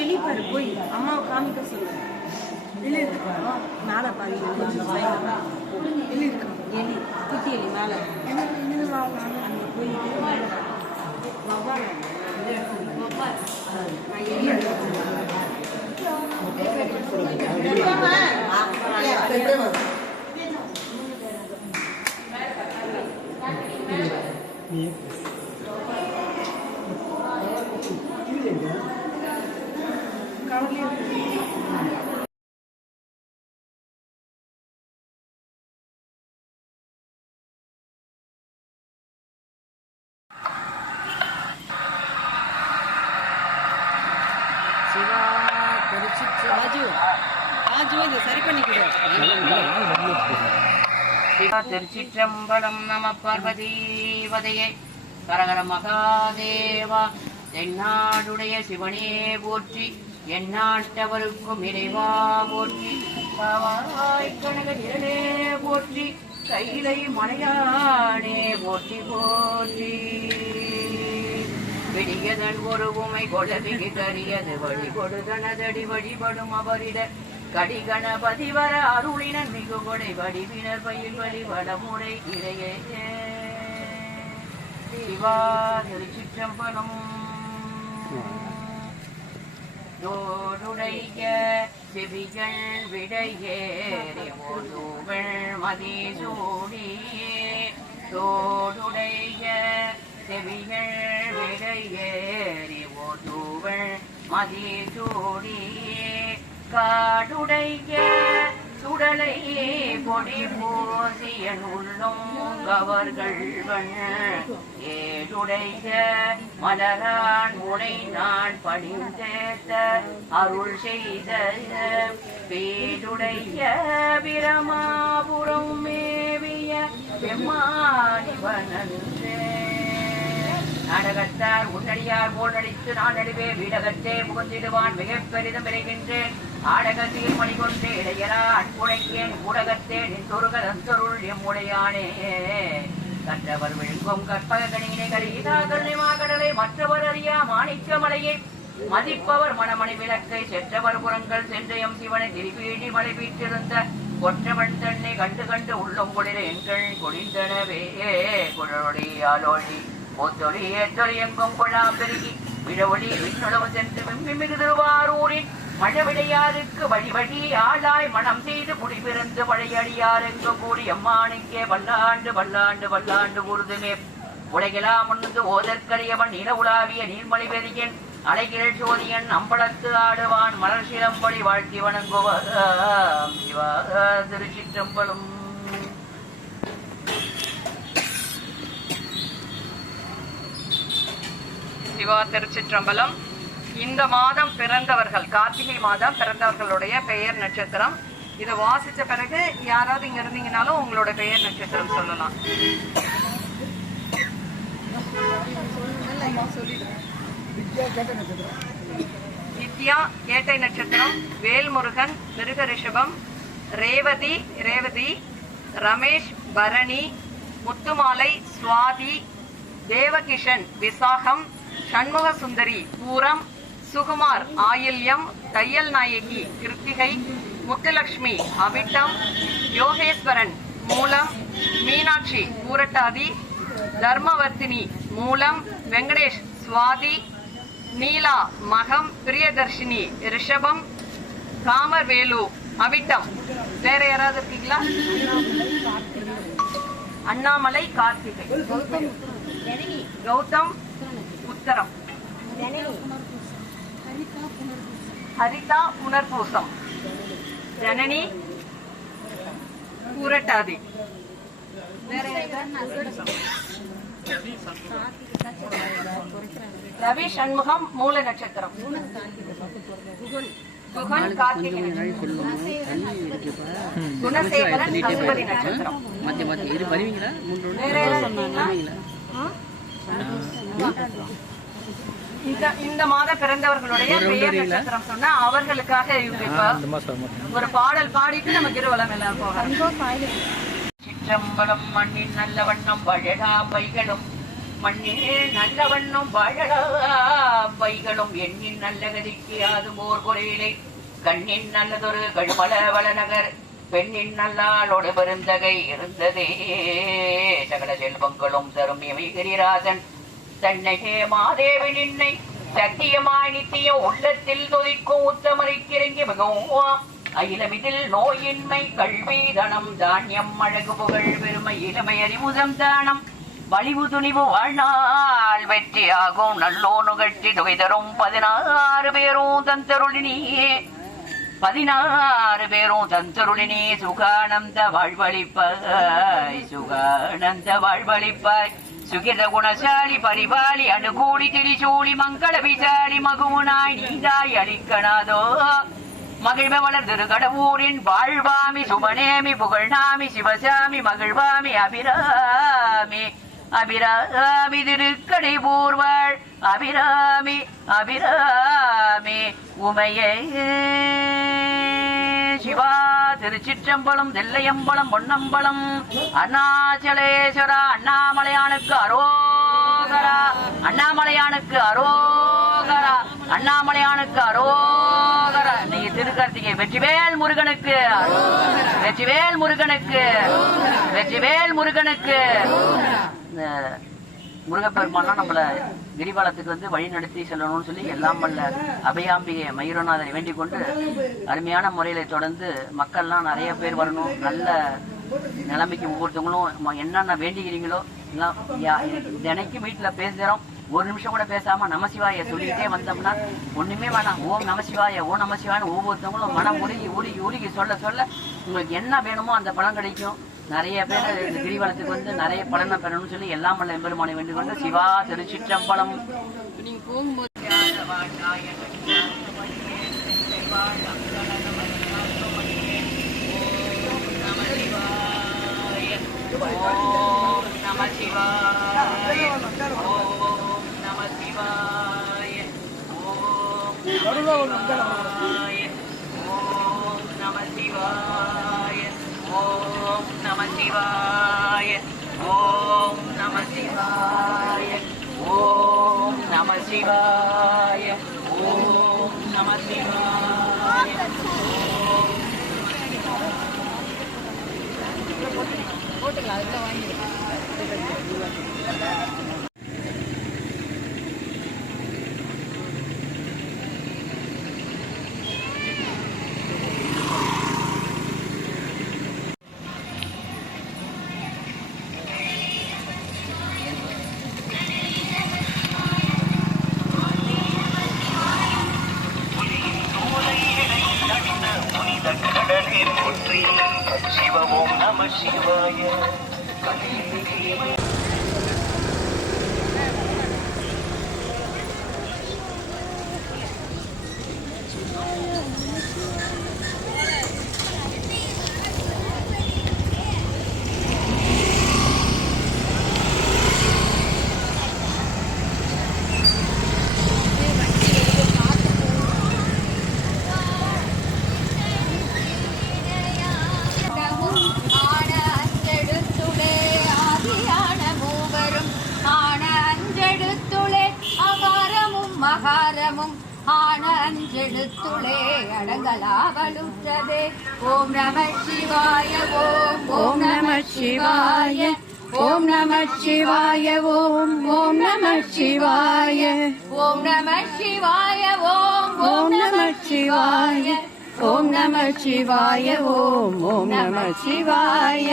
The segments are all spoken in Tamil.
எலி பாரு போய். அம்மாவை காமிக்க சொல்லு. எலி இருக்கா மேலே பாரு. எலி இருக்கா எலி குட்டி எலி மேலே. அங்கே போய் வவ்வால் வவ்வால் நான் எலி நீ கீழே எங்க சிவா திருச்சிற்று ராஜு ராஜு இதை சரி பண்ணிக்கிடு சிவா திருச்சிற்றம்பலம் நம பார்வதீவதையே. கரகர மகாதேவா தென்னாடுடைய சிவனே போற்றி எந்நாட்டவருக்கும் இறைவா போற்றி. காவாய் கனக நிழலே போற்றி கையிலை மலையானே போற்றி போற்றி. விடியதன் ஒரு உமை கொடவிகி கரியது வழி கொடுதனதடி வழிபடும் அவரிட கடி கணபதி வர அருளினன் மிகு கொடை வடிவினர் பயில் வழி வடமுறை இறையே. சிவா திருச்சிற்றம்பலம். தோடுடைய செவிகள் விடையேறி முதுவள் மதிசூடியே. தோடுடைய செவிகள் விடையேறி முதுவள் மதிசூடியே. காடுடைய சுடலையே பொடி போசியன் உள்ளும் கவர்கள் ஏடுடைய மலரான் முனை நான் பணிந்தேத்த அருள் செய்த பேடுடைய பிரமாபுரம் மேவிய பெம்மாடிவனன்றே நாடகத்தார் உன்னடியார் போல் நடித்து நான் நடுவே வீடகத்தே புகுந்திடுவான் மிகப் பெரிதும் விரைகின்றேன். ஆடகத்தில் மணிகொண்டு இடையரா அன்புடைக்கேன். ஊடகத்தே நின்றொருகதொருள் எம்முடையானே. கற்றவர் விழுங்கும் கற்பக கணியினை கலிதா கல்லிமா கடலை மற்றவர் அறியா மாணிக்க மலையை. மதிப்பவர் மணமணி விளக்கை செற்றவர் புறங்கள் சென்றயம் சிவனை திருப்பீடி மலை வீற்றிருந்த கொற்றவன் தன்னை கண்டு கண்டு உள்ளம் குளிர எண்கள் குளிர்ந்தனவே ஆலோடி ஒத்தொழி ஏற்றொழி எங்கும் கொள்ளா பெருகி விழவொளி விண்ணுளவு சென்று விம்மி திருவாரூரின் மழவிடையாருக்கு வழிவழி ஆளாய் மனம் செய்து குடிபிறந்து பழையடியாரெங்கு கூடி அம்மானுக்கே வல்லாண்டு வல்லாண்டு வல்லாண்டு கூறுதுமே உலகிலாம் முன்னது ஓதற்கரியவன் நில உலாவிய நீர்மொழி பெருகின் அலைகிழ் சோதியன் அம்பலத்து ஆடுவான் மலர் சிலம்படி வாழ்த்தி வணங்குவார் சிவா திருச்சிற்றம்பலம். சிவா திருச்சிற்றம்பலம் இந்த மாதம் பிறந்தவர்கள் கார்த்திகை மாதம் பிறந்தவர்களுடைய பெயர் நட்சத்திரம். இதை வாசிச்ச பிறகு யாராவது இங்க இருந்தீங்கனாலும் உங்களோட பெயர் நட்சத்திரம் சொல்லலாம். வித்யா நட்சத்திரம் வித்யா கேட்டை நட்சத்திரம் வேல்முருகன் மிருக ரிஷபம் ரேவதி ரேவதி ரமேஷ் பரணி முத்துமாலை சுவாதி தேவகிஷன் விசாகம் சண்முக சுந்தரி பூரம் சுகுமார் ஆயில்யம் தையல் நாயகி கிருத்திகை முத்துலட்சுமி அவிட்டம் யோகேஸ்வரன் மூலம் மீனாட்சி பூரட்டாதி தர்மவர்த்தினி மூலம் வெங்கடேஷ் சுவாதி நீலா மகம் பிரியதர்ஷினி ரிஷபம் காமர்வேலு அவிட்டம். வேற யாராவது இருக்கீங்களா? அண்ணாமலை கார்த்திகை. கௌதம் உத்தரம். ஹரிதா புனர்பூசம். ஜனனி பூரட்டாதி? ரவி சண்முகம் மூல நட்சத்திரம். குணசேகரன் அஸ்வதி நட்சத்திரம். மாற்றி மாற்றி இது வருவீங்களா? மூன்று வேற ஏதாவது சொன்னீங்களா? ம்? இந்த இந்த மாதம் பிறந்தவர்களுடைய பெயர் நட்சத்திரம் சொன்னா அவர்களுக்காக இவங்க ஒரு பாடல் பாடிட்டு நம்ம திருவள்ளம் எல்லாம் போகிறோம் சிற்றம்பலம் மண்ணின் நல்ல வண்ணம் வழகா பைகளும். மண்ணில் நல்ல வண்ணம் வாழடா பைகளும். எண்ணின் நல்ல கதிக்கு அதும் ஓர் குறையிலே கண்ணின் நல்லதொரு கழுமல வளநகர். பெண்ணின் நல்லாளோடு பெருந்தகை இருந்ததே. சகல செல்வங்களும் தரும் இமைகிரிராசன் தன்னகே மாதேவி நின்னை சத்தியமாய் நித்திய உள்ளத்தில் துதிக்கும் உத்தமரை கிறங்கி மிகவும் அயிலமிதில் நோயின்மை கல்வி தனம் தானியம் அழகு புகழ் பெருமை இளமை அறிமுதம் தானம். வலிவு துணிவு வாழ்நாள் வெற்றியாகும். நல்லோ நுகழ்ச்சி தொகை தரும் பதினாறு பேரும் தந்தருளினியே பதினாறு பேரும் தந்தருளினே சுகானந்த வாழ்வழிப்பாய் சுகானந்த வாழ்வழிப்பாய். சுகித குணசாலி பரிபாலி அனுகூலி திரிசூலி மங்கள விசாலி மகுவனாய் நீதாய் அளிக்கணாதோ மகிழ்வ வளர்ந்திரு கடவுரின் வாழ்வாமி சுமநேமி புகழ்நாமி சிவசாமி மகிழ்வாமி அபிராமி அபிராமி திருக்கடை பூர்வாள் அபிராமி அபிராமி உமையே சிவா திருச்சிற்றம்பலம் நெல்லையம்பலம் பொன்னம்பலம் அண்ணாச்சலேஸ்வரா அண்ணாமலையானுக்கு அரோகரா அண்ணாமலையானுக்கு அரோகரா அண்ணாமலையானுக்கு அரோகரா. நீங்க திருக்கார்த்திகை வெற்றிவேல் முருகனுக்கு வெற்றிவேல் முருகனுக்கு வெற்றிவேல் முருகனுக்கு இந்த நம்மளை நம்மள கிரிவலத்துக்கு வந்து வழி நடத்தி செல்லணும்னு சொல்லி எல்லாம் வல்ல அபயாம்பிகை மயூரநாதனை வேண்டிக் கொண்டு அருமையான முறையில தொடர்ந்து மக்கள்லாம் நிறைய பேர் வரணும். நல்ல நிலைமைக்கு ஒவ்வொருத்தவங்களும் என்னென்ன வேண்டிக்கிறீங்களோ எல்லாம் தினைக்கும் வீட்டுல பேசுறோம். ஒரு நிமிஷம் கூட பேசாம நமசிவாய சொல்லிக்கிட்டே வந்தோம்னா ஒண்ணுமே வேணாம். ஓம் நமசிவாய ஓ நமசிவாயன்னு ஒவ்வொருத்தவங்களும் மனம் உருகி உருகி உருகி சொல்ல சொல்ல உங்களுக்கு என்ன வேணுமோ அந்த பலன் கிடைக்கும். நிறைய பேர் இந்த கிரிவலத்துக்கு வந்து நிறைய பலனை பெறணும்னு சொல்லி எல்லாம் வல்ல எம்பெருமானை வேண்டிக் கொண்டு சிவா திருச்சிற்றம்பலம். போகும்போது ஓம் நம சிவாய ஓம் நம ஓம் சிவாய. ஓம் நம சிவாய. ஓம் நம சிவாய ஓம் நம சிவாய ஓம் நம சிவாய ஓம் நம சிவாய போட்டுக்கலாம் அதுக்குள்ள வாங்கிடுங்க நம சிவாய ஓம் ஓம் நம சிவாய ஓம் நம சிவாய ஓம் ஓம் நம சிவாய.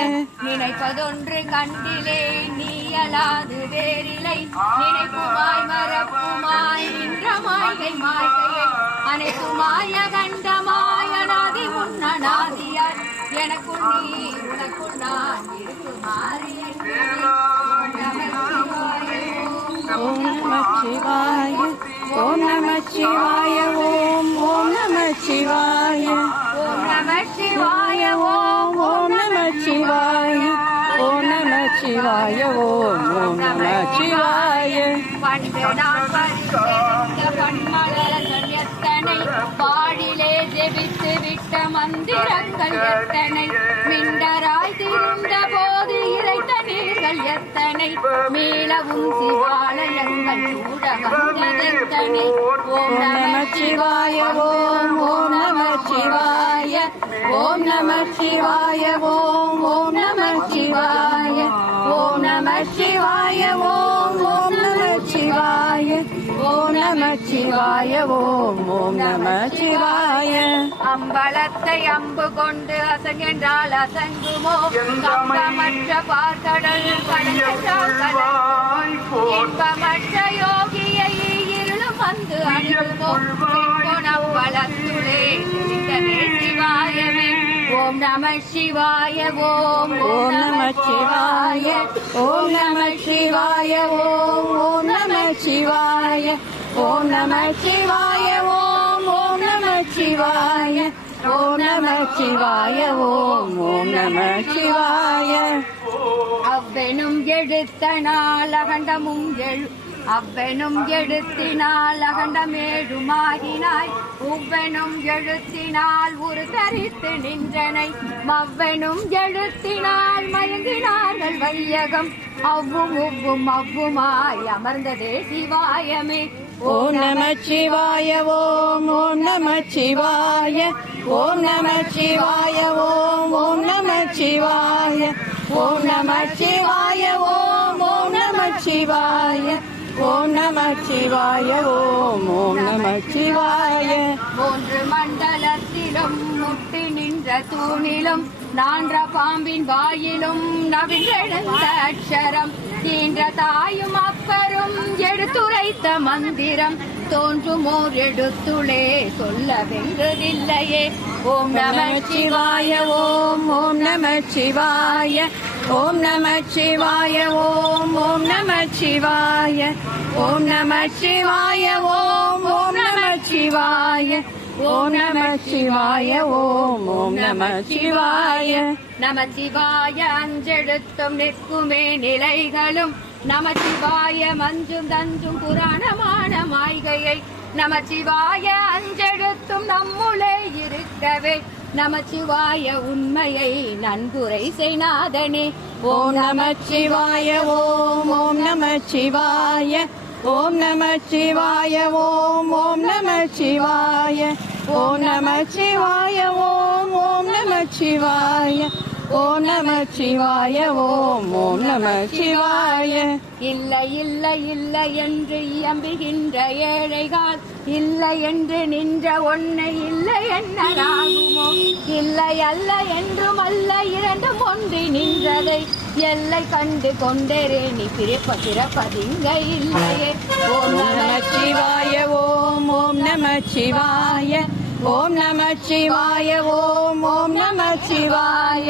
நினைப்பதொன்று கண்டிலே நீயலாது வேறில்லை நினைப்புமாய் மறப்புமாய் நின்ற மாய்கை மாய்கையை அனைத்துமாய கண்டமாய் அனாதி முன்னநாதியாய் எனக்குள் நீ உனக்குள் நான் இருக்குமாறு ஓம் நம சிவாய ஓம் நம சிவாய ஓம் ஓம் நம சிவாய ஓம் நம சிவாய ஓம் ஓம் நம சிவாய ஓம் நம சிவாய ஓம் ஓம் நம சிவாய பாடிலே ஜெபித்து விட்ட மந்திரங்கள் எத்தனை எத்தனை மீளவும் சிவாலயங்கள் சூட வந்ததெத்தனை ஓம் நம சிவாய ஓம் ஓம் நம சிவாய ஓம் நம சிவாய ஓம் ஓம் நம சிவாய ஓம் நம சிவாய ஓம் நம சிவாய ஓம் ஓம் நம சிவாய. அம்பலத்தை அம்பு கொண்டு அசங்கென்றால் அசங்குமோ கம்பமற்ற பார்க்கடல் இன்பமற்ற யோகியை இருளும் வந்து அணுகுமோ பொனம்பலத்துளே சிந்தனை சிவாயமே. ஓம் நம சிவாய ஓம் ஓம் நம சிவாய ஓம் நம சிவாய ஓம் ஓம் நம சிவாய ஓம் நம சிவாய ஓம் ஓம் நம சிவாய ஓம் நம சிவாய ஓம் ஓம் நம சிவாய. அவ்வெனும் எடுத்த நாள் அகண்டமும் எழு அவ்வெனும் எழுத்தினால் அகண்டமேழுமாகினாய் உவ்வெனும் எழுத்தினால் உரு தரித்து நின்றனை. மவ்வெனும் எழுத்தினால் மயங்கினார்கள் வையகம். அவ்வும் உவ்வும் அவ்வுமாய் அமர்ந்ததே சிவாயமே. ஓம் நம சிவாய ஓம் ஓம் நம சிவாய. ஓம் நம சிவாய ஓம் ஓம் நம சிவாய. ஓம் நம சிவாய ஓம் ஓம் நம சிவாய. ஓம் நம சிவாய ஓம் ஓம் நம சிவாய. மூன்று மண்டலத்திலும் முட்டி நின்ற தூணிலும் நான்ற பாம்பின் வாயிலும் நவின்றெழுந்த அக்ஷரம். தீன்ற தாயும் அப்பரும் எடுத்துரைத்த மந்திரம். தோன்றுமோர் எடுத்துளே சொல்ல வென்றதில்லையே. ஓம் நம சிவாய ஓம் ஓம் நம சிவாய. ஓம் நம சிவாய ஓம் ஓம் நம சிவாய. ஓம் நம சிவாய ஓம் ஓம் நம சிவாய. ஓம் நம சிவாய ஓம் ஓம் நம சிவாய. நமச்சிவாய அஞ்செழுத்தும் நிற்குமே நிலைகளும். நமச்சிவாய மஞ்சும் தஞ்சும் புராணமான மாய்கையை நமச்சிவாய அஞ்செழுத்தும் நம்முளே இருக்கவே. நமச்சிவாய உண்மையை நன்குரை செய்நாதனே. ஓம் நம சிவாய ஓம் ஓம் நம சிவாய. ஓம் நம சிவாய ஓம் ஓம் நம சிவாய. ஓம் நம சிவாய ஓம் ஓம் நம சிவாய. ஓம் நம சிவாய ஓம் ஓம் நம சிவாய. இல்லை இல்லை இல்லை என்று இயம்புகின்ற ஏழைகால் இல்லை என்று நின்ற ஒன்னை இல்லை என்னலாகுமோ இல்லை அல்ல என்றும் அல்ல இரண்டும் ஒன்றி நின்றதை எல்லை கண்டு கொண்டேரே நீ பிறப்ப பிறப்பதிங்க இல்லையே. ஓம் ஓம் நம சிவாய ஓம் ஓம் நம சிவாய. ஓம் நம சிவாய ஓம் ஓம் நம சிவாய.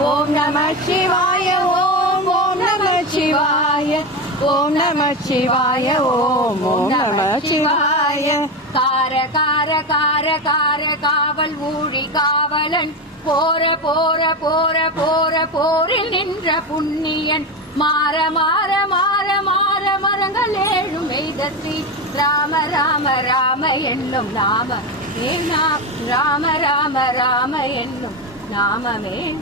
ஓம் நம சிவாய ஓம் ஓம் நம சிவாய. ஓம் நம சிவாய ஓம் ஓம் நம சிவாய. கார கார கார கார காவல் ஊழி காவலன். போற போற போற போற போரில் நின்ற புண்ணியன். மாற மாற மாற மாற மரங்கள் ஏழும் எய்தத்தி ராம ராம ராம என்னும் நாம ஏனா ராம ராம ராம என்னும் நாமமே.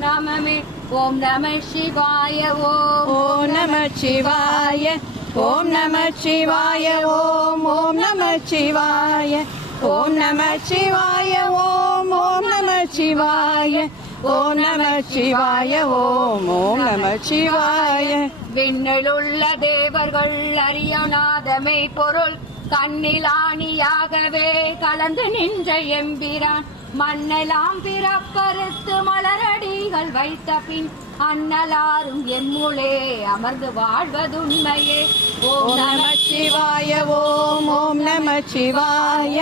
நாமமே. ஓம் நம சிவாய ஓம் ஓம் நம சிவாய ஓம் நம சிவாய ஓம் ஓம் நம சிவாய. ஓம் நம சிவாய ஓம் ஓம் நம சிவாய. ஓம் நம சிவாய ஓம் ஓம் நம சிவாய. விண்ணிலுள்ள தேவர்கள் அறியநாதமை பொருள். கண்ணிலாணியாகவே கலந்து நின்ற எம்பிரான் மண்ணெல்லாம் பிறப்பறுத்து மலரடிகள் வைத்த பின் அன்னலாரும் எம்முளே அமர்ந்து வாழ்வதுண்மையே. ஓம் நம சிவாய ஓம் ஓம் நம சிவாய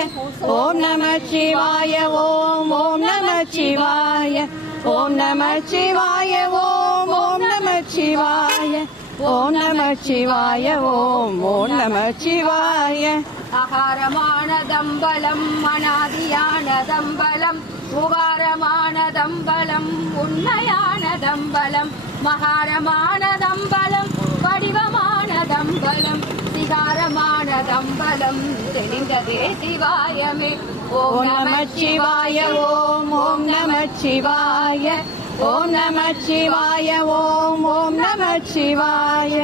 ஓம் நம சிவாய ஓம் ஓம் நம சிவாய ஓம் நம சிவாய ஓம் ஓம் நம சிவாய. ஓம் நம சிவாய ஓம் ஓம் நம சிவாய. அகாரமான தம்பலம் அனாதியான தம்பலம் உகாரமானதம்பலம் உண்மையானதம்பலம் மகாரமானதம்பலம் வடிவமானதம்பலம் சிகாரமானதம்பலம் தெளிந்ததே சிவாயமே. ஓம் நம சிவாய ஓம் ஓம் நம சிவாய. ஓம் நம சிவாய ஓம் ஓம் நம சிவாய.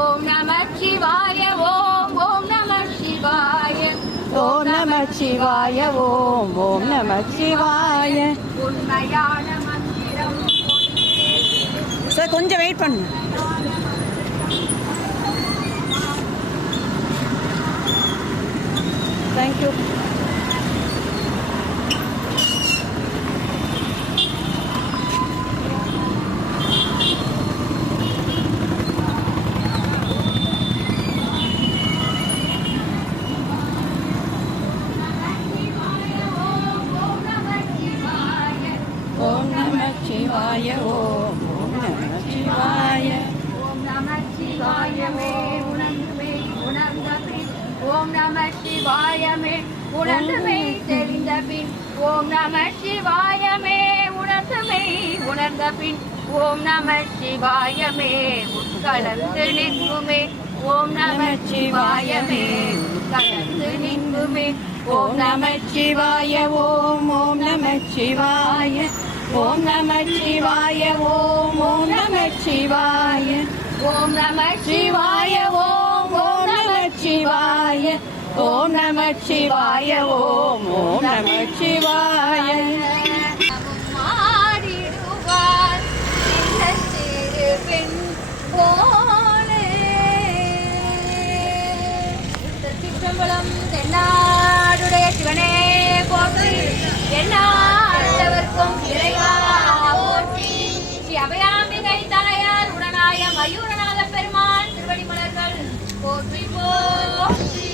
ஓம் நம சிவாய ஓம் ஓம் நம சிவாய. ஓம் நம சிவாய ஓம் ஓம் நம சிவாய. உண்மையான மந்திரம். சார் கொஞ்சம் வெயிட் பண்ணுங்க தேங்க்யூ உட்கலந்து ஓம் நமச்சிவாயமே கலந்து உட்கலந்து ஓம் நமச்சிவாய ஓம் ஓம் நமச்சிவாய ஓம் நமச்சிவாய ஓம் ஓம் நமச்சிவாய ஓம் நமச்சிவாய ஓம் ஓம் நமச்சிவாய ஓம் நமச்சிவாய ஓம் ஓம் நமச்சிவாய சிவாய. மாறிடுவார். பெண் ஓ திருச்சிற்றம்பலம் தென்னாடுடைய சிவனே போற்றி. எண்ணாட்டவர்க்கும் இறைவா போற்றி. ஸ்ரீ அபயாம்பிகை தலையார் உடனாய மயூரநாத பெருமான் திருவடி மலர்கள் போற்றி போற்றி.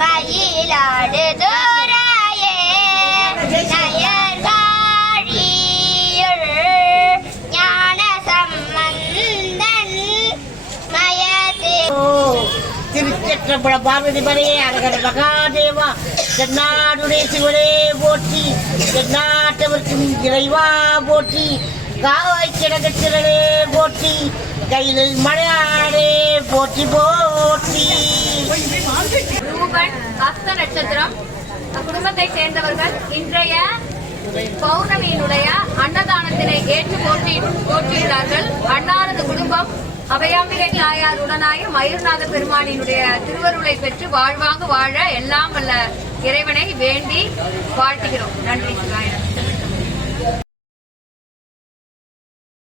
மயிலாடு தோராயே திருச்சிற்றம்பல பார்வதி மலையே அழகர் மகாதேவா தென்னாடுடைய சிவனே போற்றி தென்னாட்டவர்க்கும் இறைவா போற்றி காவாய் கிடக்கத்திரனே போற்றி கையில் மலையாளே போற்றி போற்றி. ரூபன் அஸ்த நட்சத்திரம். குடும்பத்தை சேர்ந்தவர்கள் இன்றைய பௌர்ணமியினுடைய அன்னதானத்தினை ஏற்று போற்றி போற்றியுள்ளார்கள். அன்னாரது குடும்பம் அபயாம்பிகை தாயார் உடனாய மயூர்நாத பெருமானினுடைய திருவருளை பெற்று வாழ்வாங்க வாழ எல்லாம் வல்ல இறைவனை வேண்டி வாழ்த்துகிறோம். நன்றி சிவாயிரம்